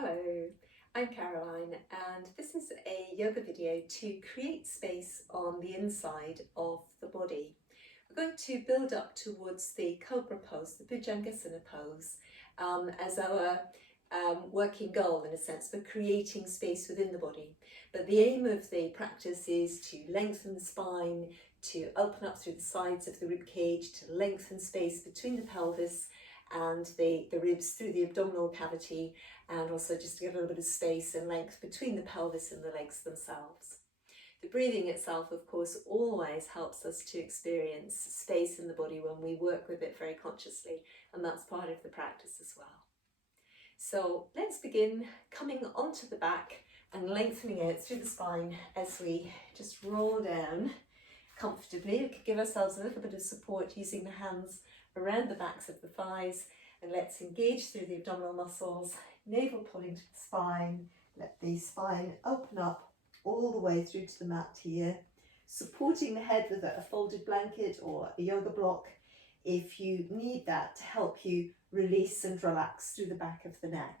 Hello, I'm Caroline and this is a yoga video to create space on the inside of the body. We're going to build up towards the Cobra pose, the Bhujangasana pose, as our working goal in a sense for creating space within the body. But the aim of the practice is to lengthen the spine, to open up through the sides of the rib cage, to lengthen space between the pelvis and the ribs through the abdominal cavity, and also just to get a little bit of space and length between the pelvis and the legs themselves. The breathing itself, of course, always helps us to experience space in the body when we work with it very consciously, and that's part of the practice as well. So let's begin coming onto the back and lengthening out through the spine as we just roll down comfortably. We could give ourselves a little bit of support using the hands around the backs of the thighs, and let's engage through the abdominal muscles, navel pulling to the spine. Let the spine open up all the way through to the mat here, supporting the head with a folded blanket or a yoga block if you need that to help you release and relax through the back of the neck.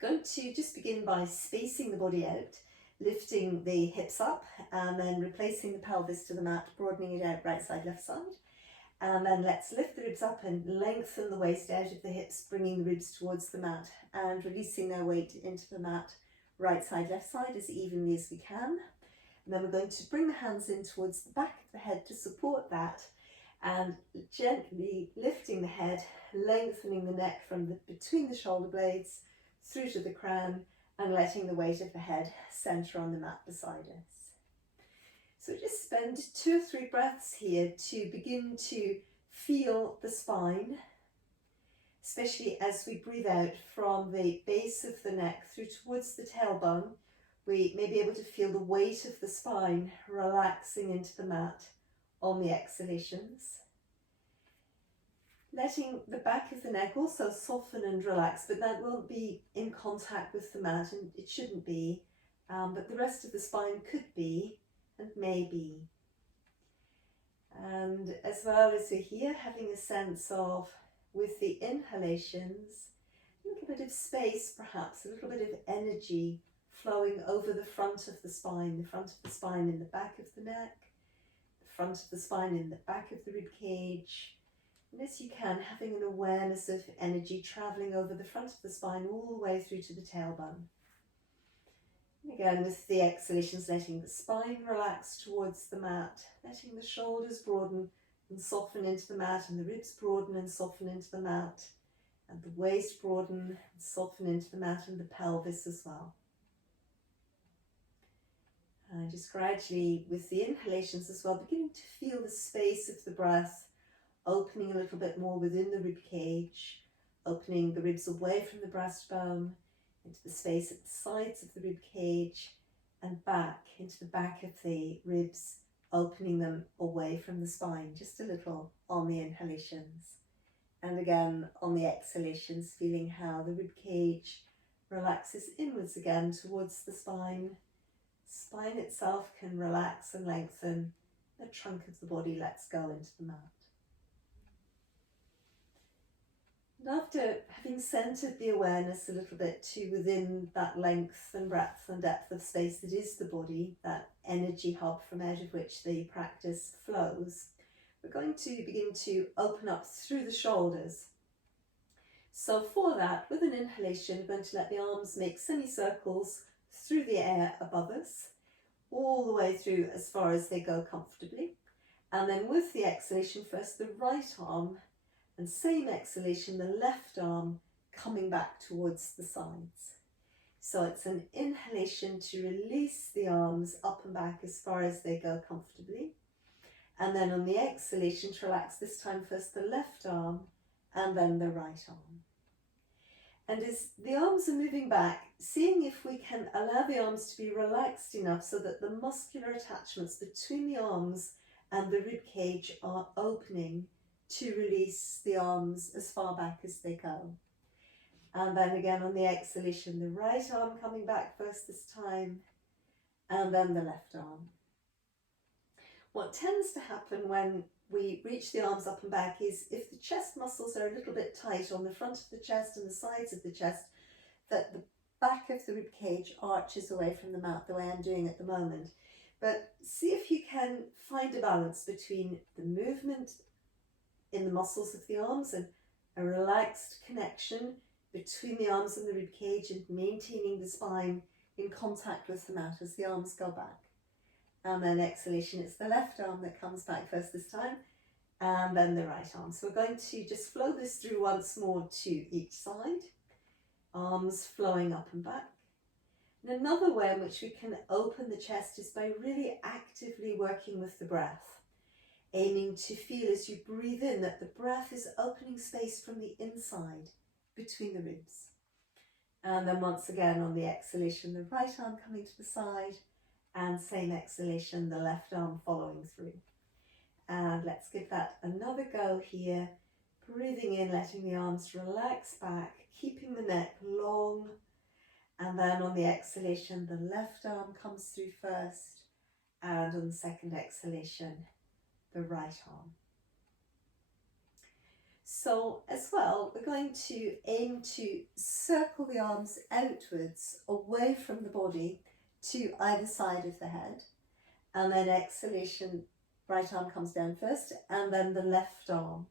Going to just begin by spacing the body out, lifting the hips up and then replacing the pelvis to the mat, broadening it out right side, left side. And then let's lift the ribs up and lengthen the waist out of the hips, bringing the ribs towards the mat and releasing their weight into the mat, right side, left side, as evenly as we can. And then we're going to bring the hands in towards the back of the head to support that, and gently lifting the head, lengthening the neck from between the shoulder blades through to the crown, and letting the weight of the head centre on the mat beside us. So just spend 2 or 3 breaths here to begin to feel the spine, especially as we breathe out from the base of the neck through towards the tailbone. We may be able to feel the weight of the spine relaxing into the mat on the exhalations. Letting the back of the neck also soften and relax, but that won't be in contact with the mat, and it shouldn't be, but the rest of the spine could be and maybe. And as well as we're here, having a sense of, with the inhalations, a little bit of space perhaps, a little bit of energy flowing over the front of the spine in the back of the neck, the front of the spine in the back of the rib cage. And as you can, having an awareness of energy travelling over the front of the spine all the way through to the tailbone. Again, with the exhalations, letting the spine relax towards the mat, letting the shoulders broaden and soften into the mat, and the ribs broaden and soften into the mat, and the waist broaden and soften into the mat, and the pelvis as well. And just gradually, with the inhalations as well, beginning to feel the space of the breath, opening a little bit more within the rib cage, opening the ribs away from the breastbone, into the space at the sides of the rib cage, and back into the back of the ribs, opening them away from the spine, just a little on the inhalations. And again on the exhalations, feeling how the rib cage relaxes inwards again towards the spine. Spine itself can relax and lengthen. The trunk of the body lets go into the mat. And after having centered the awareness a little bit to within that length and breadth and depth of space that is the body, that energy hub from out of which the practice flows, we're going to begin to open up through the shoulders. So for that, with an inhalation, we're going to let the arms make semicircles through the air above us, all the way through as far as they go comfortably. And then with the exhalation, first the right arm, and same exhalation, the left arm coming back towards the sides. So it's an inhalation to release the arms up and back as far as they go comfortably. And then on the exhalation to relax, this time first the left arm and then the right arm. And as the arms are moving back, seeing if we can allow the arms to be relaxed enough so that the muscular attachments between the arms and the rib cage are opening to release the arms as far back as they go. And then again on the exhalation, the right arm coming back first this time, and then the left arm. What tends to happen when we reach the arms up and back is if the chest muscles are a little bit tight on the front of the chest and the sides of the chest, that the back of the rib cage arches away from the mat the way I'm doing at the moment. But see if you can find a balance between the movement in the muscles of the arms and a relaxed connection between the arms and the rib cage, and maintaining the spine in contact with the mat as the arms go back. And then exhalation, it's the left arm that comes back first this time, and then the right arm. So we're going to just flow this through once more to each side. Arms flowing up and back. And another way in which we can open the chest is by really actively working with the breath, aiming to feel as you breathe in that the breath is opening space from the inside between the ribs. And then once again on the exhalation, the right arm coming to the side, and same exhalation, the left arm following through. And let's give that another go here. Breathing in, letting the arms relax back, keeping the neck long. And then on the exhalation, the left arm comes through first. And on the second exhalation, the right arm. So as well, we're going to aim to circle the arms outwards away from the body to either side of the head. And then exhalation, right arm comes down first, and then the left arm.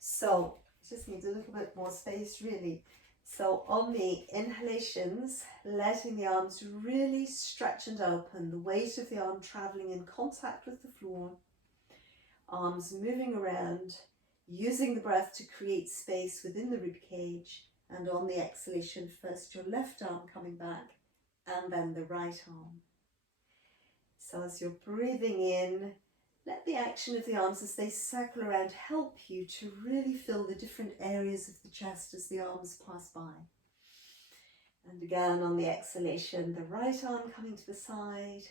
So just needs a little bit more space really. So on the inhalations, letting the arms really stretch and open, the weight of the arm traveling in contact with the floor, arms moving around, using the breath to create space within the rib cage. And on the exhalation, first your left arm coming back, and then the right arm. So as you're breathing in, let the action of the arms as they circle around help you to really feel the different areas of the chest as the arms pass by. And again on the exhalation, the right arm coming to the side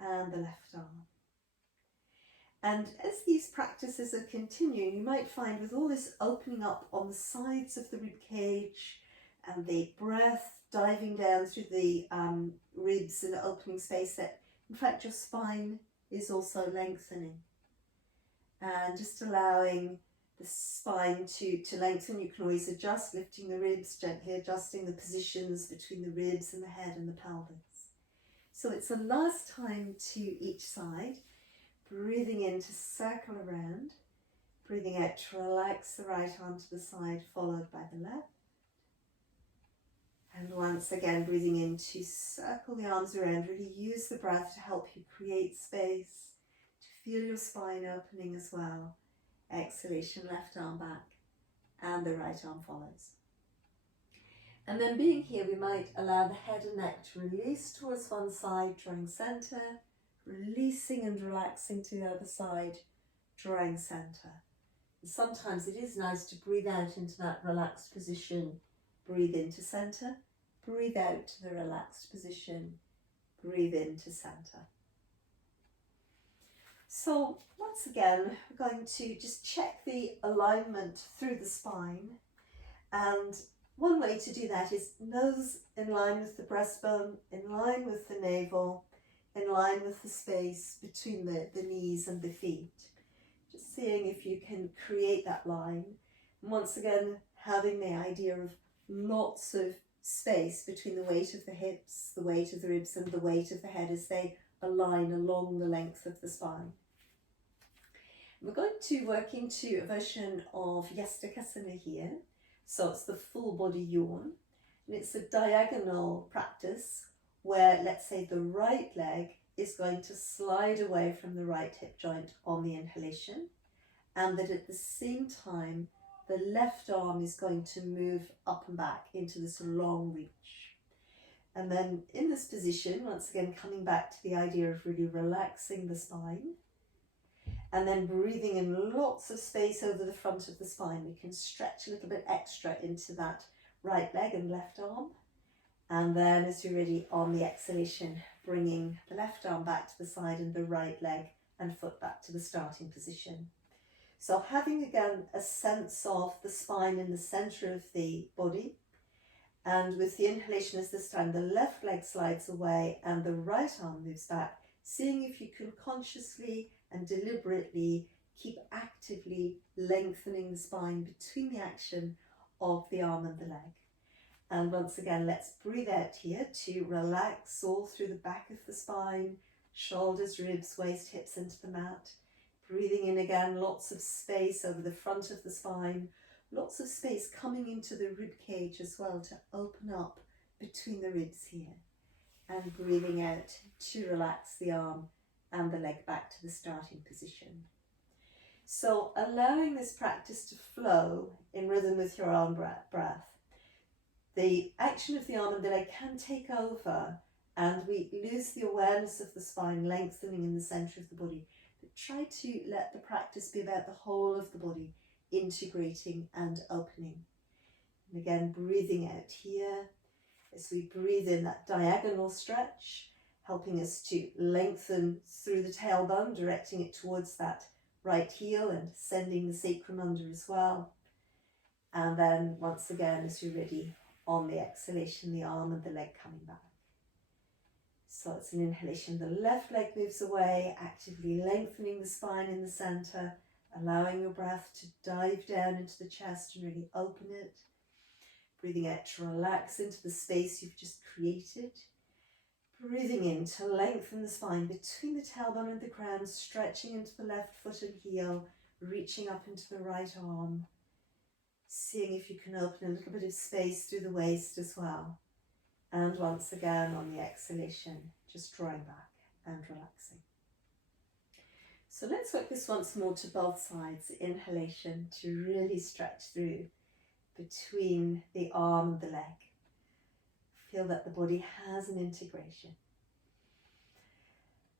and the left arm. And as these practices are continuing, you might find with all this opening up on the sides of the rib cage and the breath diving down through the ribs and opening space, that in fact your spine is also lengthening. And just allowing the spine to lengthen. You can always adjust, lifting the ribs, gently adjusting the positions between the ribs and the head and the pelvis. So it's a last time to each side. Breathing in to circle around, breathing out to relax the right arm to the side, followed by the left. And once again, breathing in to circle the arms around, really use the breath to help you create space, to feel your spine opening as well. Exhalation, left arm back, and the right arm follows. And then being here, we might allow the head and neck to release towards one side, drawing center, releasing and relaxing to the other side, drawing center. And sometimes it is nice to breathe out into that relaxed position. Breathe into center, breathe out to the relaxed position, breathe into center. So once again, we're going to just check the alignment through the spine. And one way to do that is nose in line with the breastbone, in line with the navel, in line with the space between the knees and the feet. Just seeing if you can create that line. And once again, having the idea of lots of space between the weight of the hips, the weight of the ribs, and the weight of the head as they align along the length of the spine. We're going to work into a version of Bhujangasana here. So it's the full body yawn. And it's a diagonal practice where, let's say, the right leg is going to slide away from the right hip joint on the inhalation, and that at the same time the left arm is going to move up and back into this long reach. And then in this position, once again coming back to the idea of really relaxing the spine, and then breathing in lots of space over the front of the spine. We can stretch a little bit extra into that right leg and left arm. And then as you're ready, on the exhalation, bringing the left arm back to the side and the right leg and foot back to the starting position. So having again a sense of the spine in the center of the body, and with the inhalation as this time the left leg slides away and the right arm moves back, seeing if you can consciously and deliberately keep actively lengthening the spine between the action of the arm and the leg. And once again, let's breathe out here to relax all through the back of the spine, shoulders, ribs, waist, hips into the mat. Breathing in again, lots of space over the front of the spine, lots of space coming into the rib cage as well to open up between the ribs here. And breathing out to relax the arm and the leg back to the starting position. So allowing this practice to flow in rhythm with your arm breath. The action of the arm and the leg can take over and we lose the awareness of the spine lengthening in the centre of the body. But try to let the practice be about the whole of the body, integrating and opening. And again, breathing out here as we breathe in that diagonal stretch, helping us to lengthen through the tailbone, directing it towards that right heel and sending the sacrum under as well. And then once again, as you're ready, on the exhalation, the arm and the leg coming back. So it's an inhalation, the left leg moves away, actively lengthening the spine in the centre, allowing your breath to dive down into the chest and really open it. Breathing out to relax into the space you've just created. Breathing in to lengthen the spine between the tailbone and the crown, stretching into the left foot and heel, reaching up into the right arm. Seeing if you can open a little bit of space through the waist as well. And once again on the exhalation, just drawing back and relaxing. So let's work this once more to both sides. Inhalation to really stretch through between the arm and the leg. Feel that the body has an integration.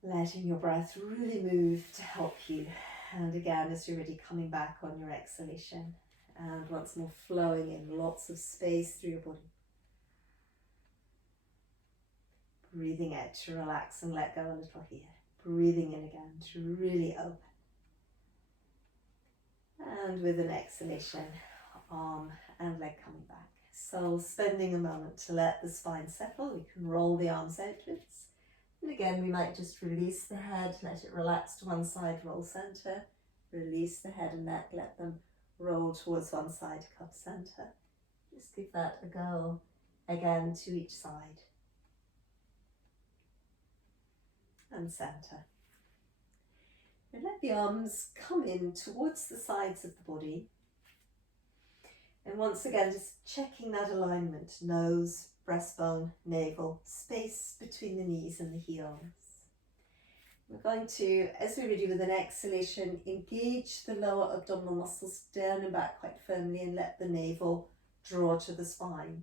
Letting your breath really move to help you. And again, as you're ready, coming back on your exhalation. And once more flowing in, lots of space through your body. Breathing out to relax and let go a little here. Breathing in again to really open. And with an exhalation, arm and leg coming back. So spending a moment to let the spine settle. We can roll the arms outwards. And again, we might just release the head, let it relax to one side, roll centre. Release the head and neck, let them roll towards one side, cup centre. Just give that a go again to each side. And centre. And let the arms come in towards the sides of the body. And once again, just checking that alignment, nose, breastbone, navel, space between the knees and the heels. We're going to, as we're ready with an exhalation, engage the lower abdominal muscles down and back quite firmly and let the navel draw to the spine.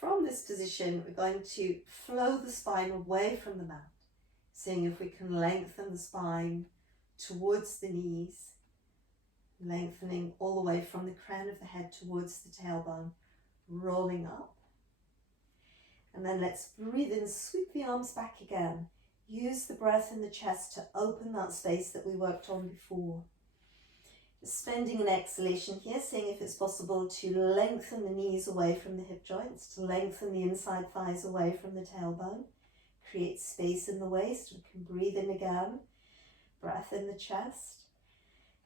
From this position, we're going to flow the spine away from the mat, seeing if we can lengthen the spine towards the knees, lengthening all the way from the crown of the head towards the tailbone, rolling up. And then let's breathe in, sweep the arms back again. Use the breath in the chest to open that space that we worked on before. Just spending an exhalation here, seeing if it's possible to lengthen the knees away from the hip joints, to lengthen the inside thighs away from the tailbone. Create space in the waist. We can breathe in again. Breath in the chest.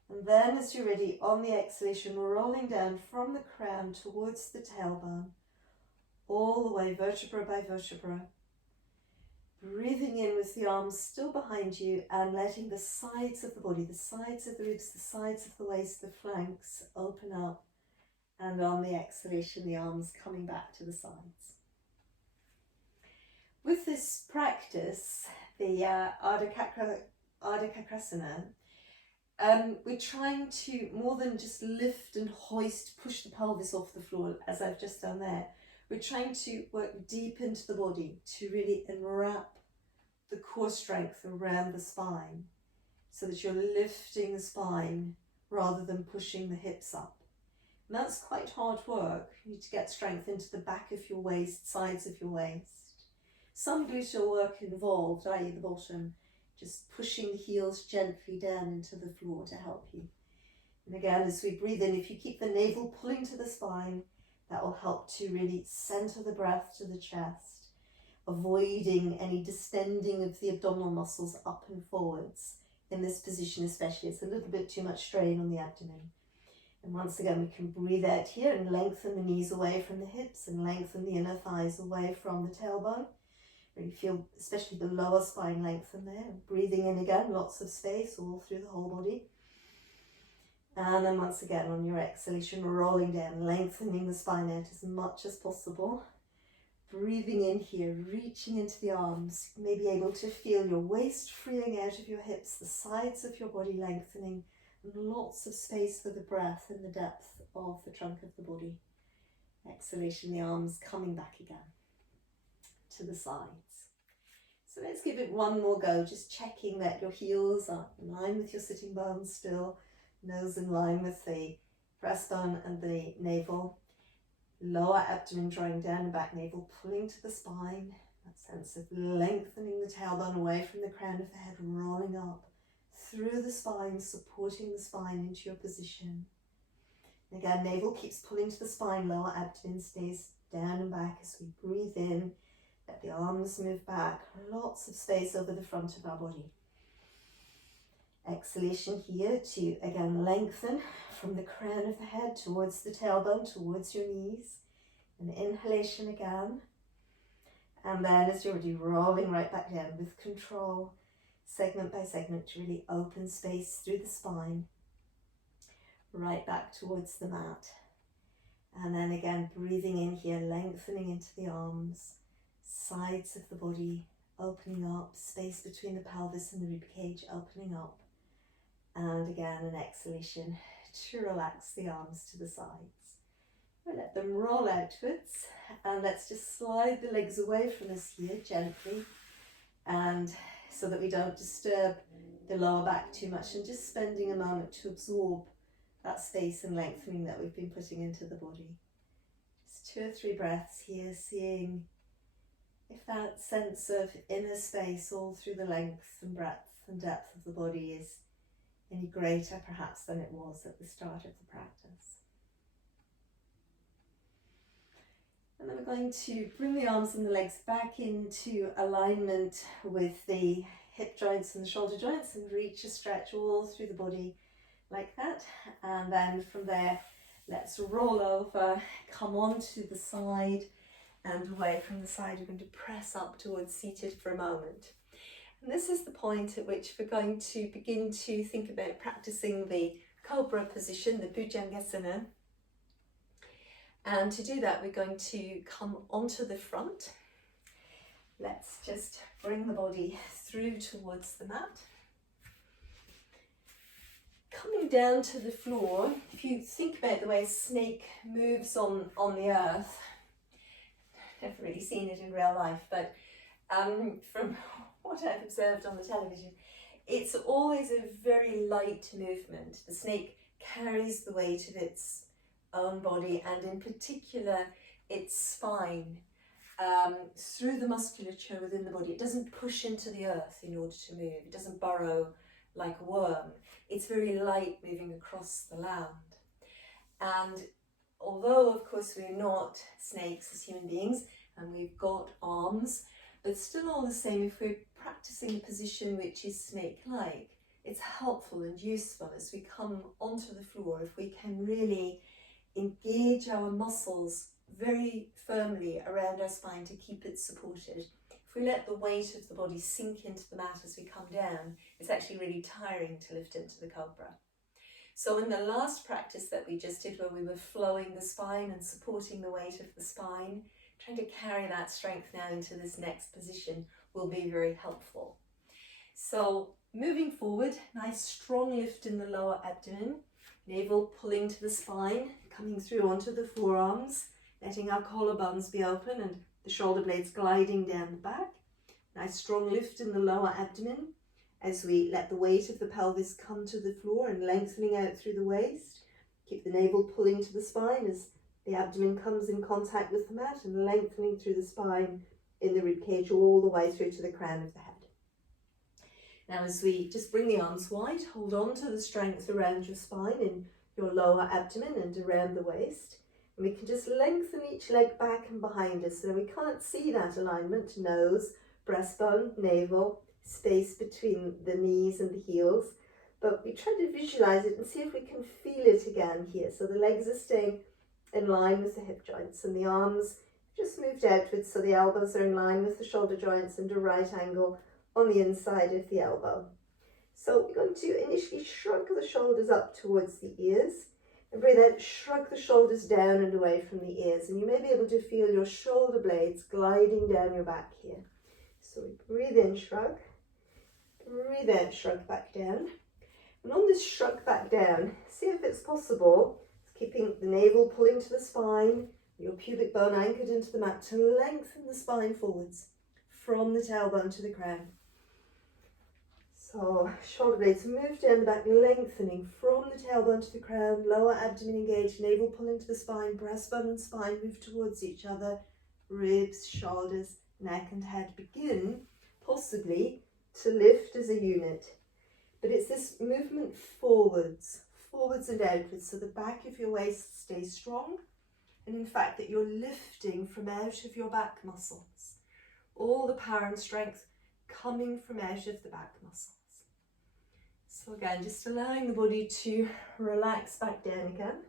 And then as you're ready, on the exhalation, rolling down from the crown towards the tailbone, all the way vertebra by vertebra. Breathing in with the arms still behind you and letting the sides of the body, the sides of the ribs, the sides of the waist, the flanks open up. And on the exhalation, the arms coming back to the sides. With this practice, the Ardha Chakrasana, we're trying to, more than just lift and hoist, push the pelvis off the floor as I've just done there. We're trying to work deep into the body to really enwrap the core strength around the spine so that you're lifting the spine rather than pushing the hips up. And that's quite hard work. You need to get strength into the back of your waist, sides of your waist. Some gluteal work involved, i.e. the bottom, just pushing the heels gently down into the floor to help you. And again, as we breathe in, if you keep the navel pulling to the spine, that will help to really center the breath to the chest, avoiding any distending of the abdominal muscles up and forwards. In this position especially, it's a little bit too much strain on the abdomen. And once again, we can breathe out here and lengthen the knees away from the hips and lengthen the inner thighs away from the tailbone. Really feel especially the lower spine lengthen there. Breathing in again, lots of space all through the whole body. And then once again on your exhalation, rolling down, lengthening the spine out as much as possible. Breathing in here, reaching into the arms. You may be able to feel your waist freeing out of your hips, the sides of your body lengthening, and lots of space for the breath in the depth of the trunk of the body. Exhalation, the arms coming back again to the sides. So let's give it one more go, just checking that your heels are in line with your sitting bones still, nose in line with the breastbone and the navel, lower abdomen drawing down and back, navel pulling to the spine, that sense of lengthening the tailbone away from the crown of the head, rolling up through the spine, supporting the spine into your position. And again, navel keeps pulling to the spine, lower abdomen stays down and back as we breathe in. Let the arms move back, lots of space over the front of our body. Exhalation here to again lengthen from the crown of the head towards the tailbone, towards your knees. An inhalation again. And then as you're already rolling right back down with control, segment by segment, to really open space through the spine, right back towards the mat. And then again, breathing in here, lengthening into the arms, sides of the body opening up, space between the pelvis and the rib cage opening up. And again, an exhalation to relax the arms to the sides. We'll let them roll outwards, and let's just slide the legs away from us here gently, and so that we don't disturb the lower back too much, and just spending a moment to absorb that space and lengthening that we've been putting into the body. Just 2 or 3 breaths here, seeing if that sense of inner space all through the length and breadth and depth of the body is any greater perhaps than it was at the start of the practice. And then we're going to bring the arms and the legs back into alignment with the hip joints and the shoulder joints, and reach a stretch all through the body like that. And then from there, let's roll over, come onto the side and away from the side. We're going to press up towards seated for a moment. And this is the point at which we're going to begin to think about practicing the Cobra position, the Bhujangasana. And to do that, we're going to come onto the front. Let's just bring the body through towards the mat. Coming down to the floor, if you think about the way a snake moves on the earth, never really seen it in real life, but from what I've observed on the television, it's always a very light movement. The snake carries the weight of its own body, and in particular its spine, through the musculature within the body. It doesn't push into the earth in order to move. It doesn't burrow like a worm. It's very light, moving across the land. And although of course we're not snakes as human beings, and we've got arms, but still all the same, if we're practicing a position which is snake-like, it's helpful and useful as we come onto the floor if we can really engage our muscles very firmly around our spine to keep it supported. If we let the weight of the body sink into the mat as we come down, it's actually really tiring to lift into the Cobra. So in the last practice that we just did, where we were flowing the spine and supporting the weight of the spine, trying to carry that strength now into this next position will be very helpful. So moving forward, nice strong lift in the lower abdomen, navel pulling to the spine, coming through onto the forearms, letting our collarbones be open and the shoulder blades gliding down the back. Nice strong lift in the lower abdomen as we let the weight of the pelvis come to the floor and lengthening out through the waist. Keep the navel pulling to the spine as the abdomen comes in contact with the mat, and lengthening through the spine in the rib cage all the way through to the crown of the head. Now as we just bring the arms wide, hold on to the strength around your spine in your lower abdomen and around the waist. And we can just lengthen each leg back and behind us so we can't see that alignment, nose, breastbone, navel, space between the knees and the heels. but we try to visualize it and see if we can feel it again here. So the legs are staying in line with the hip joints and the arms just moved outwards, so the elbows are in line with the shoulder joints and a right angle on the inside of the elbow. So we're going to initially shrug the shoulders up towards the ears and breathe out, shrug the shoulders down and away from the ears, and you may be able to feel your shoulder blades gliding down your back here. So we breathe in, shrug, breathe out, shrug back down. And on this shrug back down, see if it's possible, keeping the navel pulling to the spine, your pubic bone anchored into the mat, to lengthen the spine forwards from the tailbone to the crown. So shoulder blades move down the back, lengthening from the tailbone to the crown, lower abdomen engaged, navel pulling to the spine, breastbone and spine move towards each other, ribs, shoulders, neck and head begin possibly to lift as a unit. But it's this movement forwards and outwards, so the back of your waist stays strong, and in fact that you're lifting from out of your back muscles. All the power and strength coming from out of the back muscles. So again, just allowing the body to relax back down again.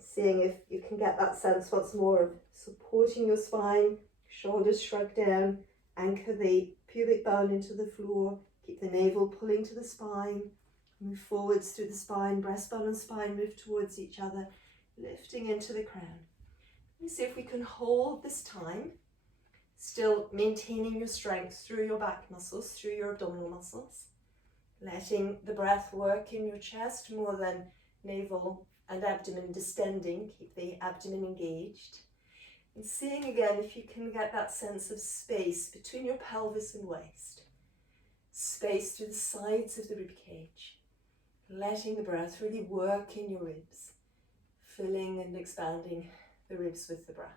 Seeing if you can get that sense once more of supporting your spine, shoulders shrug down, anchor the pubic bone into the floor, keep the navel pulling to the spine, move forwards through the spine, breastbone and spine move towards each other, lifting into the crown. Let's see if we can hold this time, still maintaining your strength through your back muscles, through your abdominal muscles, letting the breath work in your chest more than navel and abdomen distending, keep the abdomen engaged. And seeing again if you can get that sense of space between your pelvis and waist, space through the sides of the rib cage, letting the breath really work in your ribs, filling and expanding the ribs with the breath.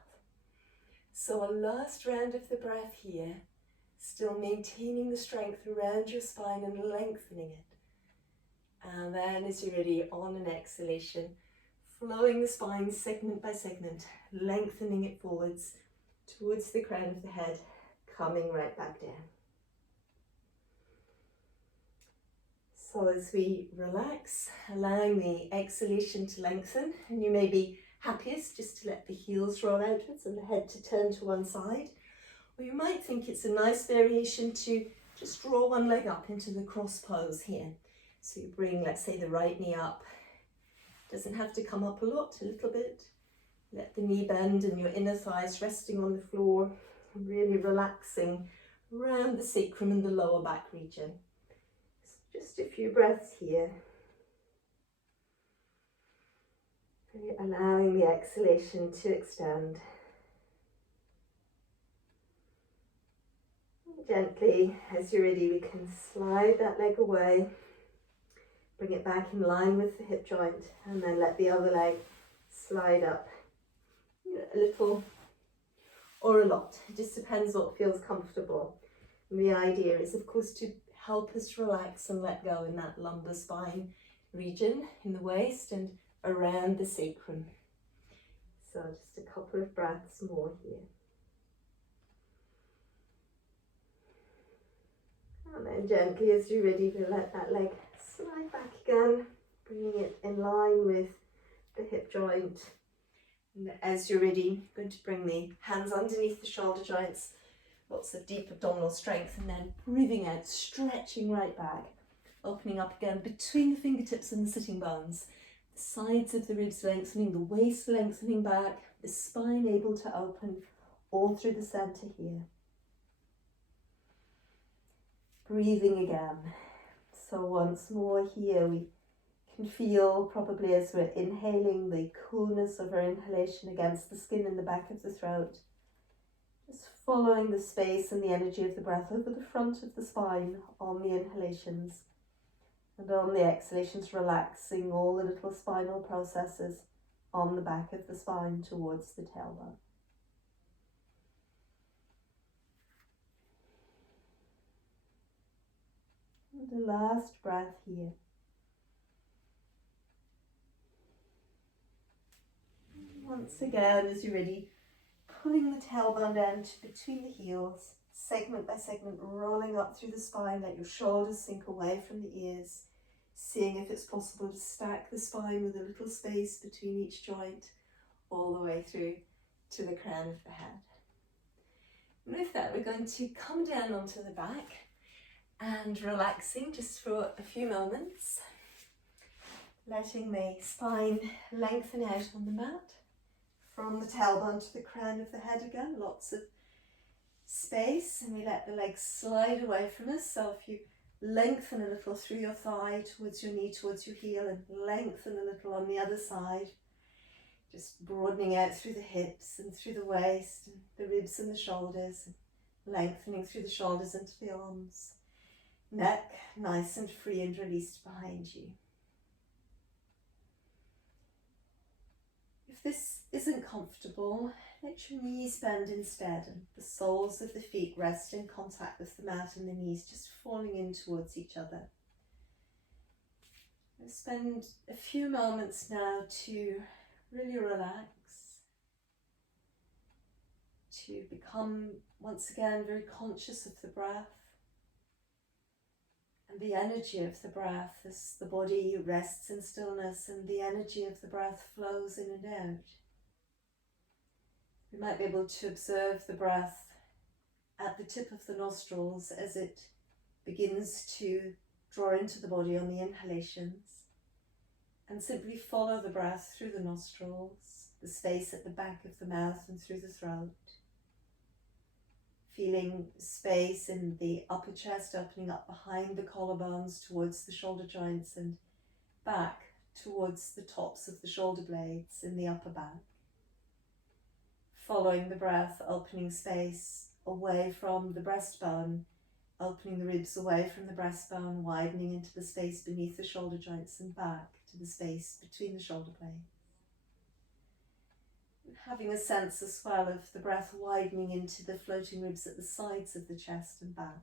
So a last round of the breath here, still maintaining the strength around your spine and lengthening it. And then as you're ready, on an exhalation, flowing the spine segment by segment, lengthening it forwards towards the crown of the head, coming right back down. So as we relax, allowing the exhalation to lengthen, and you may be happiest just to let the heels roll outwards and the head to turn to one side, or you might think it's a nice variation to just draw one leg up into the cross pose here. So you bring, let's say, the right knee up. Doesn't have to come up a lot, a little bit. Let the knee bend and your inner thighs resting on the floor, really relaxing around the sacrum and the lower back region. So just a few breaths here. Really allowing the exhalation to extend. Gently, as you're ready, we can slide that leg away. Bring it back in line with the hip joint, and then let the other leg slide up. A little or a lot, it just depends what feels comfortable. And the idea is, of course, to help us relax and let go in that lumbar spine region, in the waist and around the sacrum. So just a couple of breaths more here. And then gently, as you're ready, we'll let that leg slide back again, bringing it in line with the hip joint. And as you're ready, I'm going to bring the hands underneath the shoulder joints, lots of deep abdominal strength, and then breathing out, stretching right back, opening up again between the fingertips and the sitting bones, the sides of the ribs lengthening, the waist lengthening back, the spine able to open all through the centre here. Breathing again. So once more here, we can feel probably as we're inhaling the coolness of our inhalation against the skin in the back of the throat. Just following the space and the energy of the breath over the front of the spine on the inhalations, and on the exhalations relaxing all the little spinal processes on the back of the spine towards the tailbone. And the last breath here. Once again, as you're ready, pulling the tailbone down to between the heels, segment by segment, rolling up through the spine, let your shoulders sink away from the ears. seeing if it's possible to stack the spine with a little space between each joint all the way through to the crown of the head. And with that, we're going to come down onto the back and relaxing just for a few moments, letting the spine lengthen out on the mat from the tailbone to the crown of the head again, lots of space, and we let the legs slide away from us. So if you lengthen a little through your thigh towards your knee, towards your heel, and lengthen a little on the other side, just broadening out through the hips and through the waist and the ribs and the shoulders, lengthening through the shoulders into the arms. Neck nice and free and released behind you. If this isn't comfortable, let your knees bend instead and the soles of the feet rest in contact with the mat and the knees just falling in towards each other. We'll spend a few moments now to really relax, to become once again very conscious of the breath and the energy of the breath as the body rests in stillness and the energy of the breath flows in and out. We might be able to observe the breath at the tip of the nostrils as it begins to draw into the body on the inhalations, and simply follow the breath through the nostrils, the space at the back of the mouth and through the throat. Feeling space in the upper chest opening up behind the collarbones towards the shoulder joints and back towards the tops of the shoulder blades in the upper back. Following the breath, opening space away from the breastbone, opening the ribs away from the breastbone, widening into the space beneath the shoulder joints and back to the space between the shoulder blades. Having a sense as well of the breath widening into the floating ribs at the sides of the chest and back.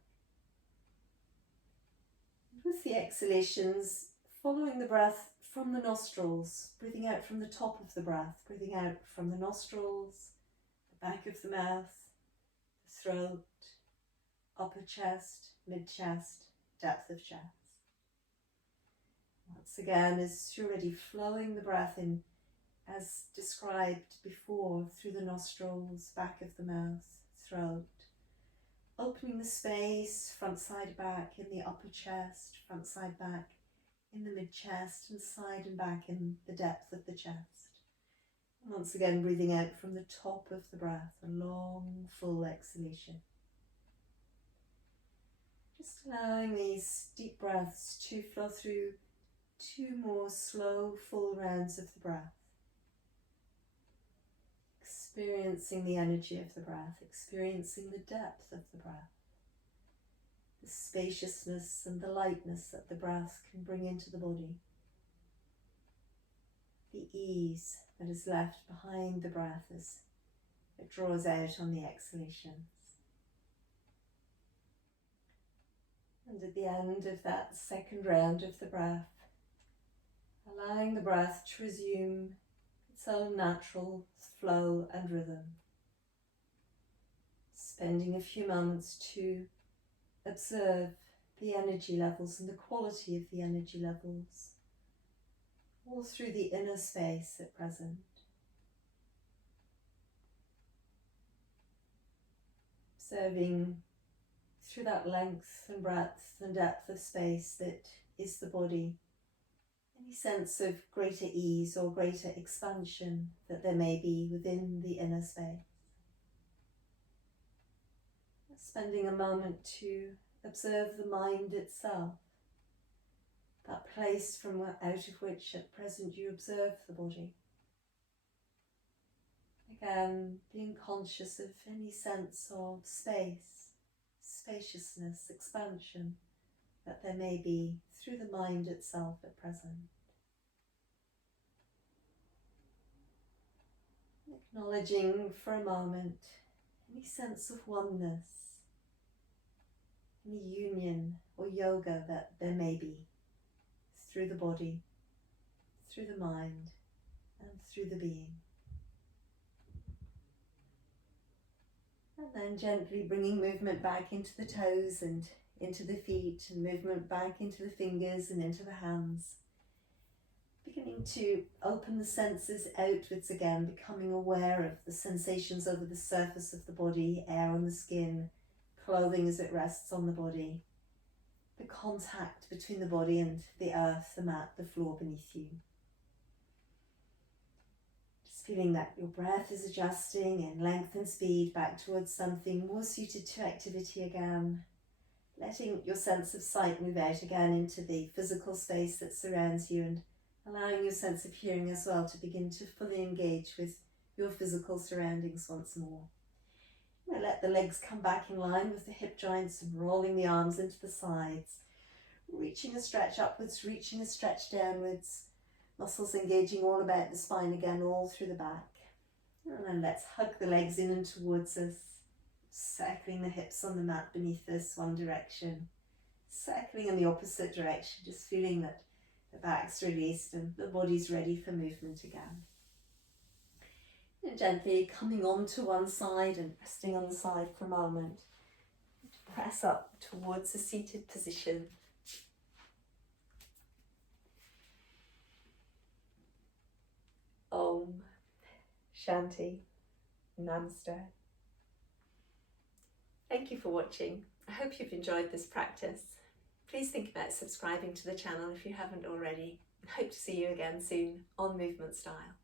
With the exhalations, following the breath from the nostrils, breathing out from the top of the breath, breathing out from the nostrils, the back of the mouth, the throat, upper chest, mid-chest, depth of chest. Once again, as you're ready, flowing the breath in as described before through the nostrils, back of the mouth, throat, opening the space front side back in the upper chest, front side back in the mid chest, and side and back in the depth of the chest. And once again, breathing out from the top of the breath, a long full exhalation. Just allowing these deep breaths to flow through 2 more slow full rounds of the breath. Experiencing the energy of the breath, experiencing the depth of the breath, the spaciousness and the lightness that the breath can bring into the body, the ease that is left behind the breath as it draws out on the exhalations. And at the end of that second round of the breath, allowing the breath to resume its own natural flow and rhythm. Spending a few moments to observe the energy levels and the quality of the energy levels all through the inner space at present. Observing through that length and breadth and depth of space that is the body, any sense of greater ease or greater expansion that there may be within the inner space. Spending a moment to observe the mind itself, that place from out of which at present you observe the body. Again, being conscious of any sense of space, spaciousness, expansion that there may be through the mind itself at present. Acknowledging for a moment any sense of oneness, any union or yoga that there may be through the body, through the mind, and through the being. And then gently bringing movement back into the toes and into the feet and movement back into the fingers and into the hands. Beginning to open the senses outwards again, becoming aware of the sensations over the surface of the body, air on the skin, clothing as it rests on the body, the contact between the body and the earth, the mat, the floor beneath you. Just feeling that your breath is adjusting in length and speed back towards something more suited to activity again. Letting your sense of sight move out again into the physical space that surrounds you, and allowing your sense of hearing as well to begin to fully engage with your physical surroundings once more. Now let the legs come back in line with the hip joints and rolling the arms into the sides. Reaching a stretch upwards, reaching a stretch downwards. Muscles engaging all about the spine again, all through the back. And then let's hug the legs in and towards us. Circling the hips on the mat beneath us, one direction. Circling in the opposite direction, just feeling that the back's released and the body's ready for movement again. And gently coming onto one side and resting on the side for a moment. Press up towards a seated position. Om Shanti Namaste. Thank you for watching. I hope you've enjoyed this practice. Please think about subscribing to the channel if you haven't already. I hope to see you again soon on Movement Style.